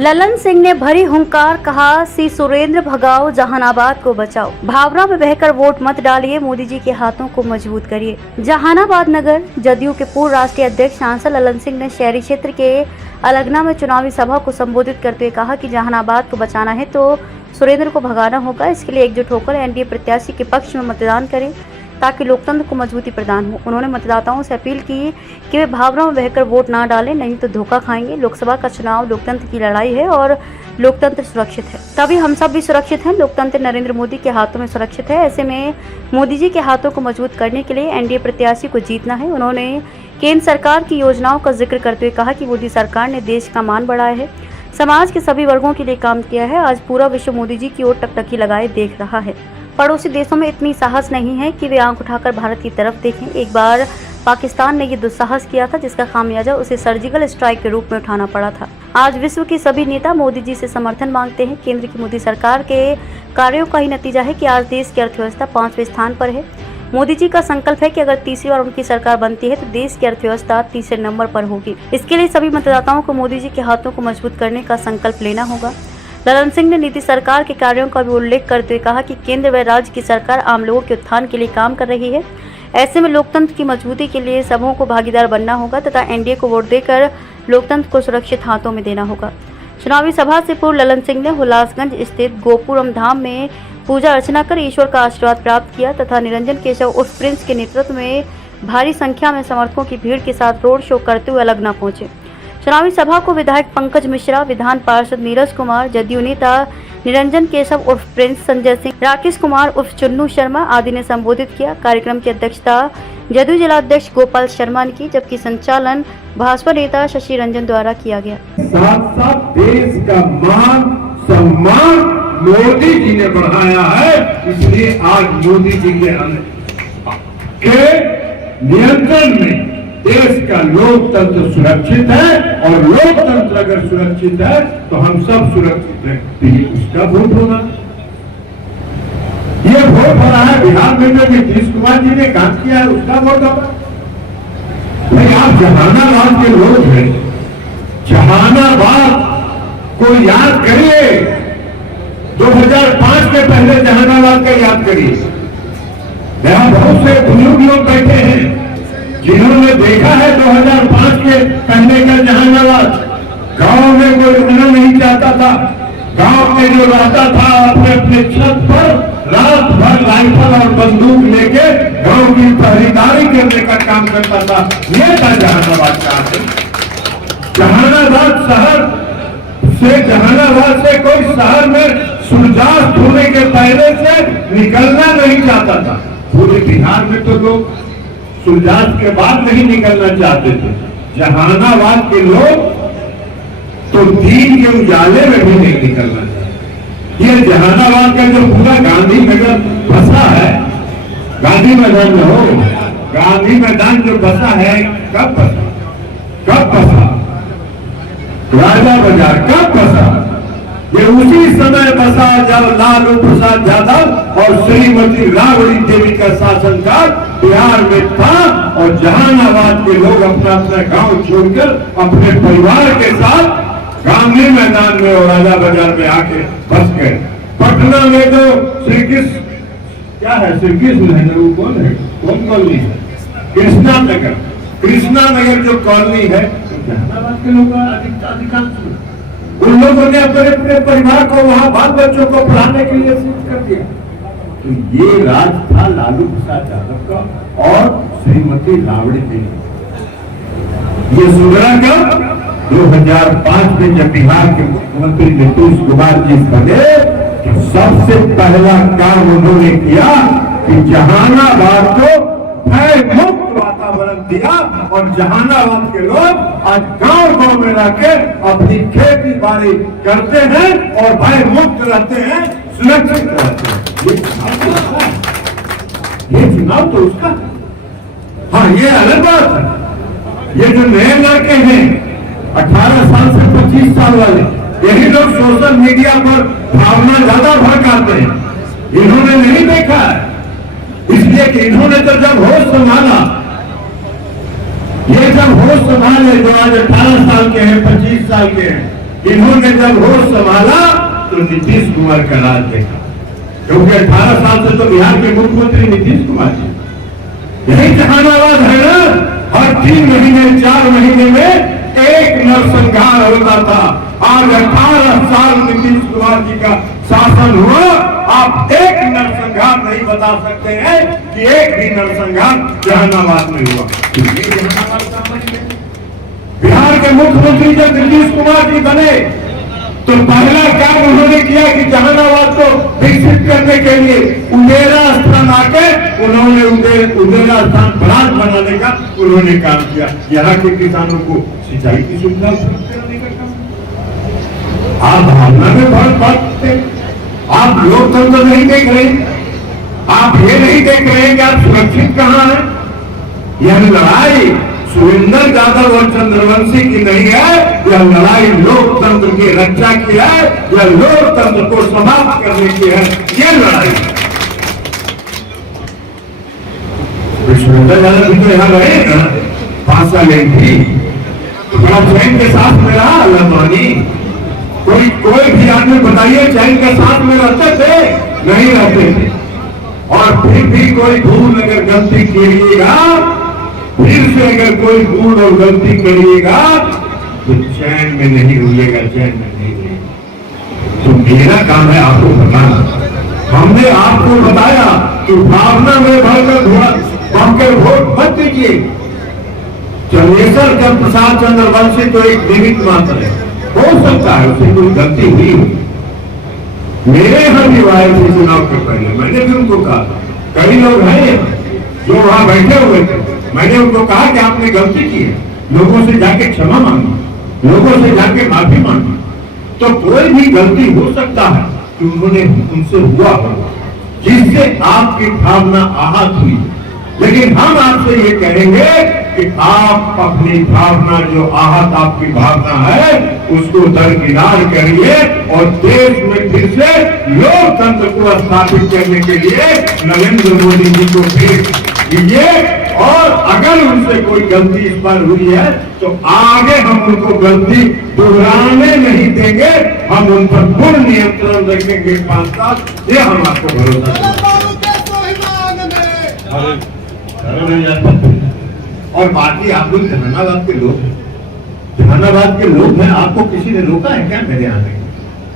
ललन सिंह ने भरी हुंकार, कहा सी सुरेंद्र भगाओ जहानाबाद को बचाओ। भावना में बहकर वोट मत डालिए, मोदी जी के हाथों को मजबूत करिए। जहानाबाद नगर जदयू के पूर्व राष्ट्रीय अध्यक्ष सांसद ललन सिंह ने शहरी क्षेत्र के अलगना में चुनावी सभा को संबोधित करते हुए कहा कि जहानाबाद को बचाना है तो सुरेंद्र को भगाना होगा। इसके लिए एकजुट होकर एनडीए प्रत्याशी के पक्ष में मतदान करें ताकि लोकतंत्र को मजबूती प्रदान हो। उन्होंने मतदाताओं से अपील की कि वे भावना में बहकर वोट ना डालें, नहीं तो धोखा खाएंगे। लोकसभा का चुनाव लोकतंत्र की लड़ाई है और लोकतंत्र सुरक्षित है तभी हम सब भी सुरक्षित हैं। लोकतंत्र नरेंद्र मोदी के हाथों में सुरक्षित है। ऐसे में मोदी जी के हाथों को मजबूत करने के लिए एनडीए प्रत्याशी को जीतना है। उन्होंने केंद्र सरकार की योजनाओं का जिक्र करते हुए कहा कि मोदी सरकार ने देश का मान बढ़ाया है, समाज के सभी वर्गों के लिए काम किया है। आज पूरा विश्व मोदी जी की ओर टकटकी लगाए देख रहा है। पड़ोसी देशों में इतनी साहस नहीं है कि वे आंख उठाकर भारत की तरफ देखें। एक बार पाकिस्तान ने ये दुस्साहस किया था जिसका खामियाजा उसे सर्जिकल स्ट्राइक के रूप में उठाना पड़ा था। आज विश्व के सभी नेता मोदी जी से समर्थन मांगते हैं। केंद्र की मोदी सरकार के कार्यों का ही नतीजा है कि आज देश की अर्थव्यवस्था 5वें स्थान पर है। मोदी जी का संकल्प है कि अगर तीसरी बार उनकी सरकार बनती है तो देश की अर्थव्यवस्था तीसरे नंबर पर होगी। इसके लिए सभी मतदाताओं को मोदी जी के हाथों को मजबूत करने का संकल्प लेना होगा। ललन सिंह ने नीतीश सरकार के कार्यों का भी उल्लेख करते हुए कहा कि केंद्र व राज्य की सरकार आम लोगों के उत्थान के लिए काम कर रही है। ऐसे में लोकतंत्र की मजबूती के लिए सबों को भागीदार बनना होगा तथा एनडीए को वोट देकर लोकतंत्र को सुरक्षित हाथों में देना होगा। चुनावी सभा से पूर्व ललन सिंह ने हुलासगंज स्थित गोपुरम धाम में पूजा अर्चना कर ईश्वर का आशीर्वाद प्राप्त किया तथा निरंजन केशव उर्फ प्रिंस के नेतृत्व में भारी संख्या में समर्थकों की भीड़ के साथ रोड शो करते हुए अलगना पहुंचे। चुनावी सभा को विधायक पंकज मिश्रा, विधान पार्षद नीरज कुमार, जदयू नेता निरंजन केशव उर्फ प्रिंस, संजय सिंह, राकेश कुमार उर्फ चुन्नू शर्मा आदि ने संबोधित किया। कार्यक्रम की अध्यक्षता जदयू जिलाध्यक्ष गोपाल शर्मा ने की, जबकि संचालन भाजपा नेता शशि रंजन द्वारा किया गया। साथ साथ देश का मान सम्मान मोदी जी ने बढ़ाया है, इसलिए आज मोदी जी के नियंत्रण में देश का लोकतंत्र सुरक्षित है और लोकतंत्र अगर सुरक्षित है तो हम सब सुरक्षित हैं। उसका वोट होगा। ये वोट हो रहा है बिहार में जो नीतीश कुमार जी ने काम किया है उसका वोट होगा। भाई आप जहानाबाद के लोग हैं, जहानाबाद को याद करिए। 2005 के पहले जहानाबाद का याद करिए। यहां बहुत से बुजुर्ग लोग बैठे हैं जिन्होंने देखा है 2005 के पहले का जहानाबाद। गांव में कोई रुकना नहीं चाहता था। गांव में जो रहता था अपने अपने छत पर रात भर राइफल और बंदूक लेके गांव की पहरेदारी करने का काम करता था। ये था जहानाबाद का आदमी। जहानाबाद से कोई शहर में सूर्यास्त होने के पहले से निकलना नहीं चाहता था। पूरे बिहार में तो लोग सूर्यास्त के बाद नहीं निकलना चाहते थे। जहानाबाद के लोग तो दिन के उजाले में भी नहीं निकलना चाहते। ये जहानाबाद का जो पूरा गांधी नगर बसा है, गांधी मैदान में हो, गांधी मैदान जो बसा है कब बसा? राजा बाजार कब बसा? ये उसी समय बसा जब लालू प्रसाद यादव और श्रीमती राबड़ी देवी का शासनकाल बिहार में था और जहानाबाद के लोग अपना अपना गांव छोड़कर अपने परिवार के साथ गांधी मैदान में और राजा बाजार में आके बस गए। पटना में जो श्री कृष्ण क्या है, श्री कृष्ण है ना, वो कौन है, कौन कॉलोनी है? कृष्णा नगर जो कॉलोनी है जहानाबाद के लोग अधिकांश उन लोगों ने अपने अपने परिवार को वहां बाल बच्चों को पढ़ाने के लिए शिफ्ट कर दिया। तो ये राज था लालू प्रसाद यादव का और श्रीमती राबड़ी देवी। ये सुधरा कब? 2005 में जब बिहार के मुख्यमंत्री नीतीश कुमार जी बने तो सबसे पहला काम उन्होंने किया कि जहानाबाद को भय मुक्त वातावरण दिया और जहानाबाद के लोग आज गांव में रहकर अपनी खेती बाड़ी करते हैं और भय मुक्त रहते हैं, सुरक्षित रहते हैं। ये चुनाव तो उसका। हाँ, ये अलग बात है। ये जो नए लड़के हैं 18 साल से 25 साल वाले, यही लोग सोशल मीडिया पर भावना ज्यादा भड़काते हैं। इन्होंने नहीं देखा है, इसलिए कि इन्होंने तो जब होश संभाला, ये जब होश संभाले जो आज 18 साल के हैं, 25 साल के हैं, इन्होंने जब होश संभाला तो नीतीश कुमार का राज देखा, क्योंकि 18 साल से तो बिहार के मुख्यमंत्री नीतीश कुमार जी। यही जहानाबाद है ना, हर 3 महीने 4 महीने में एक नरसंहार होता था। आज 18 साल नीतीश कुमार जी का शासन हुआ, आप एक नरसंहार नहीं बता सकते हैं कि एक भी नरसंहार जहानाबाद में हुआ। ये जहानाबाद का अमल है। बिहार के मुख्यमंत्री जब नीतीश कुमार जी बने तो पहला काम उन्होंने किया कि जहानाबाद को विकसित करने के लिए उदेरा स्थान आके उन्होंने उदेरा स्थान ब्रांच बनाने का उन्होंने काम किया। यहाँ के किसानों को सिंचाई की सुविधा उपलब्ध कराने का काम। आप भावना में बहुत बात थे, आप लोकतंत्र नहीं देख रहे, आप ये नहीं देख रहे कि आप सुरक्षित कहाँ हैं। यह लड़ाई सुरेंद्र यादव और चंद्रवंशी की नहीं है, यह लड़ाई लोकतंत्र की रक्षा की है, यह लोकतंत्र को समाप्त करने की है, यह लड़ाई। सुरेंद्र यादव भी तो यहाँ रहे ना 5 साल थी, बड़ा चैन के साथ में रहा लंबानी। कोई भी आदमी बताइए चैन के साथ में रहते थे? नहीं रहते थे। और फिर भी कोई भूल अगर गलती कीजिएगा, फिर से अगर कोई भूल और गलती करिएगा तो चैन में नहीं रुकेगा, चैन में नहीं रुकेगा। तो मेरा काम है आपको बताना। हमने आपको बताया कि भावना में भरकर वोट मत दीजिए। चंद्रेश्वर जब प्रसाद चंद्रवंशी तो एक निमित्त मात्र है, हो सकता है उससे कोई गलती हुई हो। मेरे यहाँ भी आए थे चुनाव के पहले, मैंने भी उनको कहा, कई लोग हैं जो वहां बैठे हुए थे, मैंने उनको कहा कि आपने गलती की है, लोगों से जाके क्षमा मांगी, लोगों से जाके माफी मांगी। तो कोई भी गलती हो सकता है कि उन्होंने उनसे हुआ होगा जिससे आपकी भावना आहत हुई। लेकिन हम आपसे ये कहेंगे कि आप अपनी भावना, जो आहत आपकी भावना है, उसको दरकिनार करिए और देश में फिर से लोकतंत्र को स्थापित करने के लिए नरेंद्र मोदी जी को भेज दीजिए। और अगर उनसे कोई गलती इस बार हुई है तो आगे हम उनको गलती दोहराने नहीं देंगे, हम उन पर पूर्ण नियंत्रण रखेंगे 5 साल, ये हम आपको भरोसा देंगे। और बाकी आप लोग जहानाबाद के लोग हैं, जहानाबाद के लोग हैं, आपको किसी ने रोका है क्या मेरे यहाँ आने?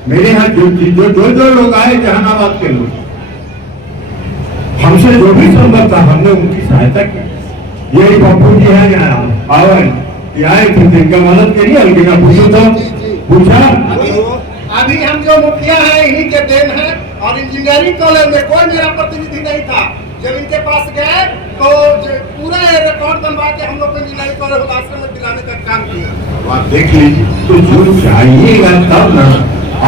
मेरे यहाँ जो लोग आए जहानाबाद के लोग, हमसे जो भी संभव था हमने उनकी सहायता की। यही पप्पू जी है यहाँ पावन आए थे, जिनका मदद करिए, अलगिना पूछो तो पूछा। अभी हम जो मुखिया है इन्हीं के देन है, और इंजीनियरिंग कॉलेज में कोई मेरा प्रतिनिधि नहीं था। जब इनके पास गए तो पूरा रिकॉर्ड बनवा के हम लोग को इंजीनियरिंग कॉलेज आश्रम में दिलाने का काम किया। आप देख लीजिए, तो जो चाहिएगा तब ना।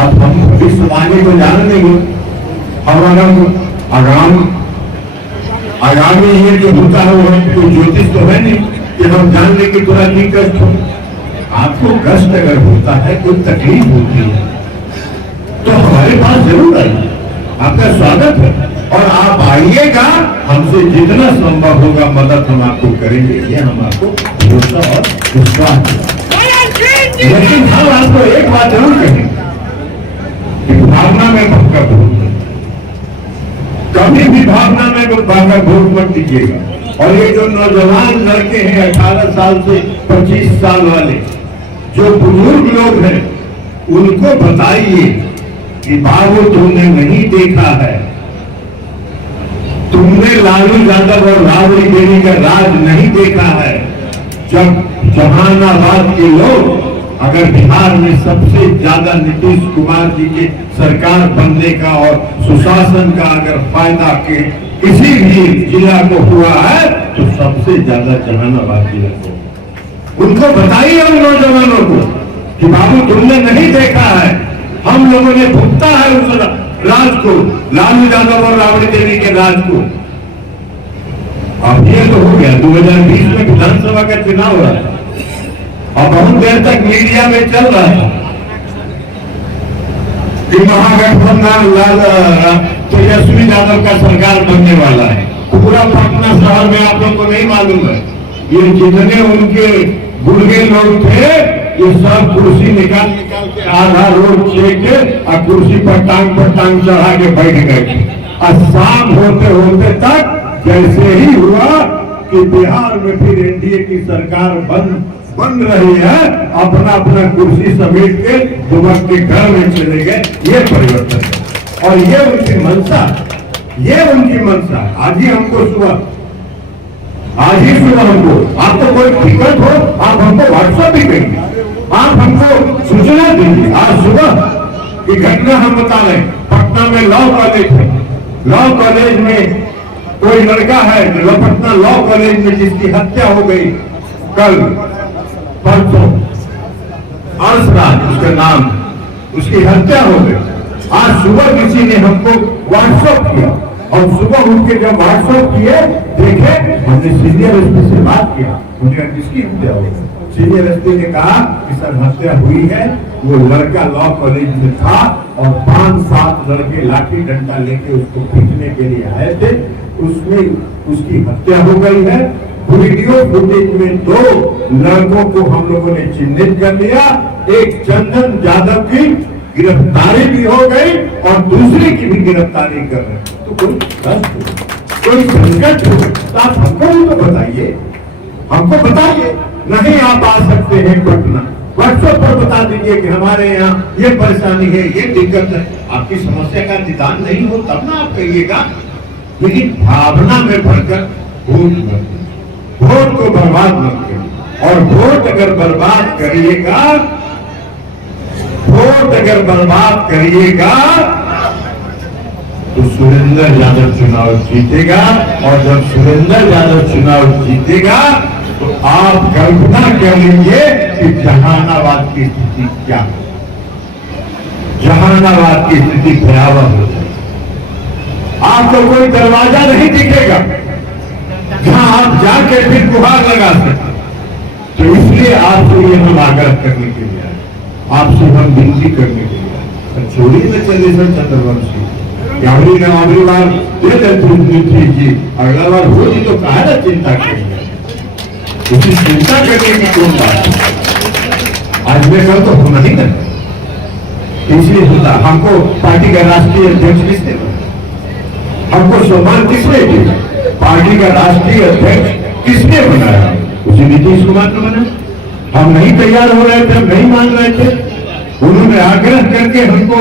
अब हम भविष्य वाणी को जान देंगे, हमारा आगामी ये जो होता है वो कोई ज्योतिष तो है नहीं कि हम जान लें कि थोड़ा नहीं कष्ट हो। आपको कष्ट अगर होता है, कोई तकलीफ होती है तो हमारे पास जरूर आइए, आपका स्वागत है। और आप आइएगा, हमसे जितना संभव होगा मदद हम आपको करेंगे, ये हम आपको भरोसा और विश्वास है। लेकिन हम आपको एक बात जरूर कहेंगे कि भावना में भटका भूल, कभी भी भावना में भटका भूल मत दीजिएगा। और ये जो नौजवान लड़के हैं 18 साल से 25 साल वाले, जो बुजुर्ग लोग हैं, उनको बताइए कि बाबू तुमने नहीं देखा है, तुमने लालू यादव और राबड़ी देवी का राज नहीं देखा है। जब जहानाबाद के लोग अगर बिहार में सबसे ज्यादा नीतीश कुमार जी के सरकार बनने का और सुशासन का अगर फायदा के किसी भी जिला को हुआ है तो सबसे ज्यादा जहानाबाद जिला को। उनको बताइए उन नौजवानों को कि बाबू तुमने नहीं देखा है, हम लोगों ने भुगता है उस राज को, लालू यादव और राबड़ी देवी के राज को। अब ये तो हो गया, 2020 में विधानसभा का चुनाव हुआ और बहुत देर तक मीडिया में चल रहा था कि महागठबंधन तेजस्वी यादव का सरकार बनने वाला है। पूरा पटना शहर में आप लोग को नहीं मालूम है, ये जितने उनके गुर्गे लोग थे ये सब कुर्सी निकाल के आधा रोड छेक के और कुर्सी पर टांग चढ़ा के बैठ गए। और शाम होते होते तक जैसे ही हुआ कि बिहार में फिर एनडीए की सरकार बन रही है, अपना अपना कुर्सी समेट के दुबक के घर में चले गए। ये परिवर्तन है और ये उनकी मंशा, ये उनकी मंशा। आज ही सुबह हमको, आपको कोई दिक्कत हो आप हमको व्हाट्सएप भी करिए, आप हमको सूचना दीजिए। आज सुबह की घटना हम बता रहे हैं, पटना में लॉ कॉलेज है, लॉ कॉलेज में कोई लड़का है, पटना लॉ कॉलेज में जिसकी हत्या हो गई कल परसों, अर्शराज उसका नाम, उसकी हत्या हो गई। आज सुबह किसी ने हमको व्हाट्सएप किया और सुबह उठ के जब व्हाट्सएप किए देखे, हमने सीनियर एसपी से बात किया, उन्हें किसकी हत्या हो गई। सीनियर एसपी ने कहा कि सर हत्या हुई है, वो लड़का लॉ कॉलेज में था और 5-7 लड़के लाठी डंडा लेके उसको पीटने के लिए आए थे, उसमें उसकी हत्या हो गई है। वीडियो फुटेज में 2 लड़कों को हम लोगों ने चिन्हित कर लिया, एक चंदन यादव की गिरफ्तारी भी हो गई और दूसरे की भी गिरफ्तारी कर रहे हैं। तो कोई कष्ट हो, कोई संकट हो तो आप हमको भी तो बताइए, हमको बताइए। नहीं आप आ सकते हैं पटना, व्हाट्सएप पर बता दीजिए कि हमारे यहाँ ये परेशानी है, ये दिक्कत है। आपकी समस्या का निदान नहीं हो तब ना आप कहिएगा, लेकिन भावना में भरकर वोट को बर्बाद मत करिए। और वोट अगर बर्बाद करिएगा, वोट अगर बर्बाद करिएगा तो सुरेंद्र यादव चुनाव जीतेगा। और जब सुरेंद्र यादव चुनाव जीतेगा तो आप कल्पना कर लीजिए कि जहानाबाद की स्थिति क्या है। जहानाबाद की स्थिति भयावह हो जाएगी। आपको कोई दरवाजा नहीं दिखेगा जहां आप जाके फिर गुहार लगा सकते। तो इसलिए आपसे ये हम आग्रह करने के लिए आए, आपसे हम विनती करने के लिए आए। छोड़ी न चले सर चंद्रवंशी, अगली बार जी, अगला बार हो जी तो काहे चिंता करेंगे, उसकी चिंता करने की कौन बात है। आज में कल तो होना ही नहीं, इसलिए होता। हमको पार्टी का राष्ट्रीय अध्यक्ष किसने बनाया, हमको सम्मान किसने दिया, पार्टी का राष्ट्रीय अध्यक्ष किसने बनाया, उसी नीतीश कुमार ने बनाया। हम नहीं तैयार हो रहे थे, हम नहीं मान रहे थे, उन्होंने आग्रह करके हमको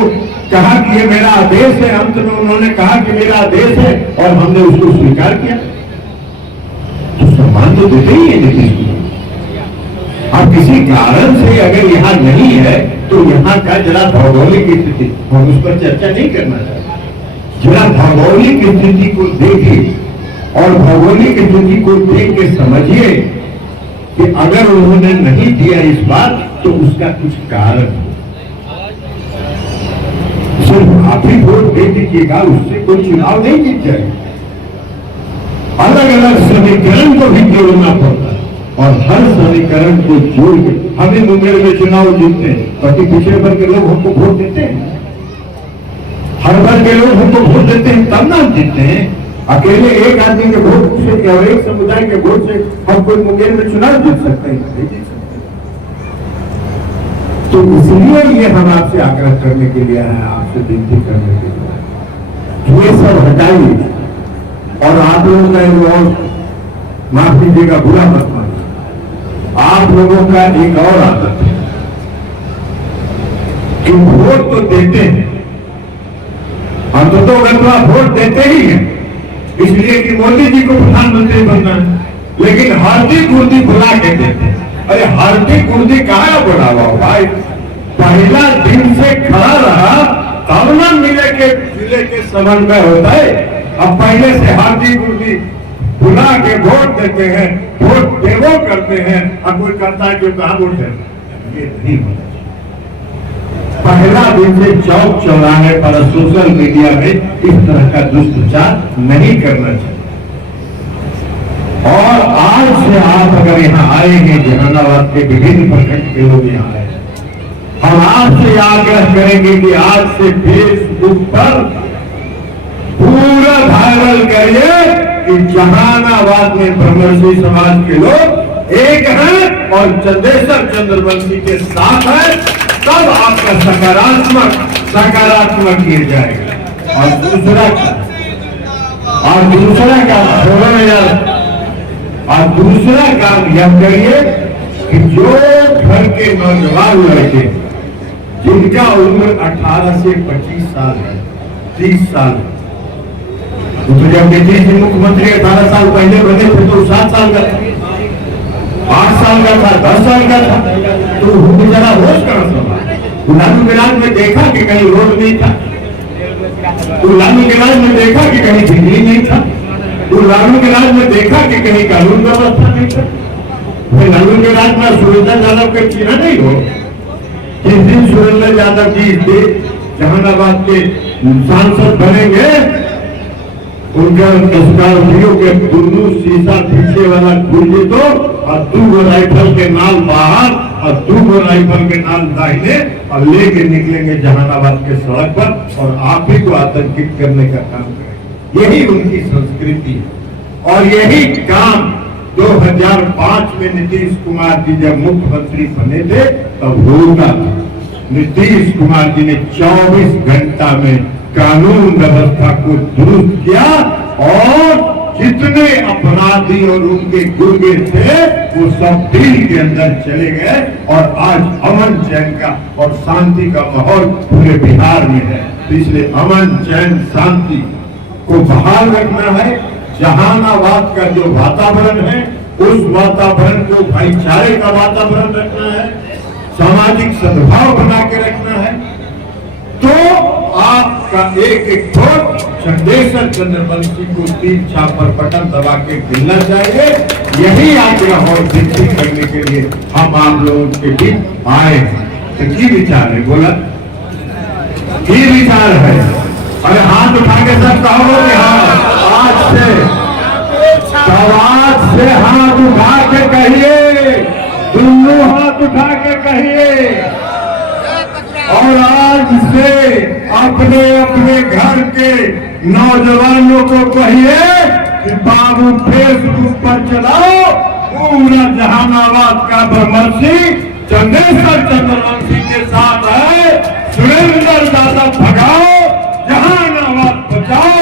कहा कि ये मेरा आदेश है। अंत में उन्होंने कहा कि मेरा आदेश है और हमने उसको स्वीकार किया। तो सम्मान तो देते ही है नीतीश कुमार। अब किसी कारण से अगर यहाँ नहीं है तो यहाँ का जरा भौगोलिक स्थिति, हम उस पर चर्चा नहीं करना चाहते। जरा भौगोलिक स्थिति को देखिए और भौगोलिक स्थिति को देख के समझिए कि अगर उन्होंने नहीं दिया इस बार तो उसका कुछ कारण है। सिर्फ आप ही वोट दे दीजिएगा, उससे कोई चुनाव नहीं जीत जाएगा। अलग अलग समीकरण को भी जोड़ना पड़ता है और हर समीकरण को जोड़ के हमें मुंगेर में चुनाव जीतते हैं, बाकी पिछड़े वर्ग के लोग हमको वोट देते हैं, हर वर्ग के लोग हमको वोट देते हैं तब ना हम जीतते हैं। अकेले एक आदमी के वोट से और एक समुदाय के वोट से हम कोई मुंगेर में चुनाव जीत सकते हैं? नहीं जीत सकते। तो इसलिए ये हम आपसे आग्रह करने के लिए आए, आपसे विनती करने के लिए ये सब हटाइए। और आप लोगों का और माफ कीजिएगा, बुरा मत मानिए, आप लोगों का एक और आदत है कि वोट तो देते हैं, हम तो आप वोट देते ही हैं इसलिए कि मोदी जी को प्रधानमंत्री बनना है, लेकिन हरदी गुर्दी बुला के देते हैं। अरे हरदी गुर्दी कहाँ बुलावा भाई, पहला दिन से खड़ा रहा तब ना मिले के जिले के समन्वय होता है। अब पहले से हरदी गुर्दी बुला के वोट देते हैं, वोट देवो करते हैं, अब कोई करता है कि कहाँ वोट देते, ये नहीं होता। पहला दिन से चौक चौराहे पर सोशल मीडिया में इस तरह का दुष्प्रचार नहीं करना चाहिए। और आज से आप अगर यहाँ आए हैं, जहानाबाद के विभिन्न प्रखंड के लोग यहाँ आए, हम आपसे आग्रह करेंगे कि आज से फेसबुक पर पूरा वायरल करिए कि जहानाबाद में ब्रह्मश्री समाज के लोग एक है और चंदेश्वर चंद्रवंशी के साथ है, तब आपका सकारात्मक किया जाएगा। और दूसरा काम छोड़ो यार, और दूसरा काम यह करिए कि जो घर के नौजवान लड़के जिनका उम्र 18 से 25 साल है, 30 साल, तो जब नीतीश जी मुख्यमंत्री 18 साल पहले बने थे तो 7 साल का था, 8 साल का था, 10 साल का था, तो बेचारा होश कहां संभाला। लालू के राज में देखा कि कहीं रोड नहीं था, तो लालू के राज में देखा कि कहीं बिजली नहीं था, तो लालू के राज में देखा कि कहीं कानून व्यवस्था नहीं था। लालू के राज में सुरेंद्र यादव के चिन्ह नहीं हो। जिस दिन सुरेंद्र यादव जी जहानाबाद के सांसद बनेंगे, उनका स्कॉर्पियो के दोनों शीशा पीछे वाला खुल दो और 2 राइफल के नाल बाहर और 2 राइफल के नाल दाहिने और लेके निकलेंगे जहानाबाद के सड़क पर और आप ही को आतंकित करने का काम करेंगे। यही उनकी संस्कृति है। और यही काम 2005 में नीतीश कुमार जी जब मुख्यमंत्री बने थे तब होगा। नीतीश कुमार जी ने 24 घंटा में कानून व्यवस्था को दुरुस्त किया और जितने अपराधी और उनके गुर्गे थे वो सब दिल के अंदर चले गए और आज अमन चैन का और शांति का माहौल पूरे बिहार में है। तो इसलिए अमन चैन शांति को बहाल रखना है। जहानाबाद का जो वातावरण है उस वातावरण को भाईचारे का वातावरण रखना है, सामाजिक सद्भाव बना के रखना है। तो आपका एक एक वोट चंदेश्वर चंद्रवंशी को 3 छाप पर बटन दबा के मिलना चाहिए। यही आग्रह और विनती करने के लिए हम आप लोगों के बीच आए हैं। तो की विचार है, बोला की विचार है? अरे हाथ उठा के सब कहो कि हाँ, आज से हाथ उठा के कहिए, दोनों हाथ उठा के कहिए और आज से अपने अपने घर के नौजवानों को कहिए कि बाबू फेसबुक पर चलाओ, पूरा जहानाबाद का ब्रह्मर्षि चंदेश्वर चंद्रवंशी के साथ है। सुरेंद्र यादव भगाओ, जहानाबाद बचाओ,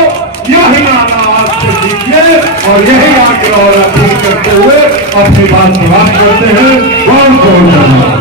यही नारा आज से दीजिए और यही आग्रह और अपील करते हुए अपनी बात समाप्त करते हैं। बहुत बहुत धन्यवाद।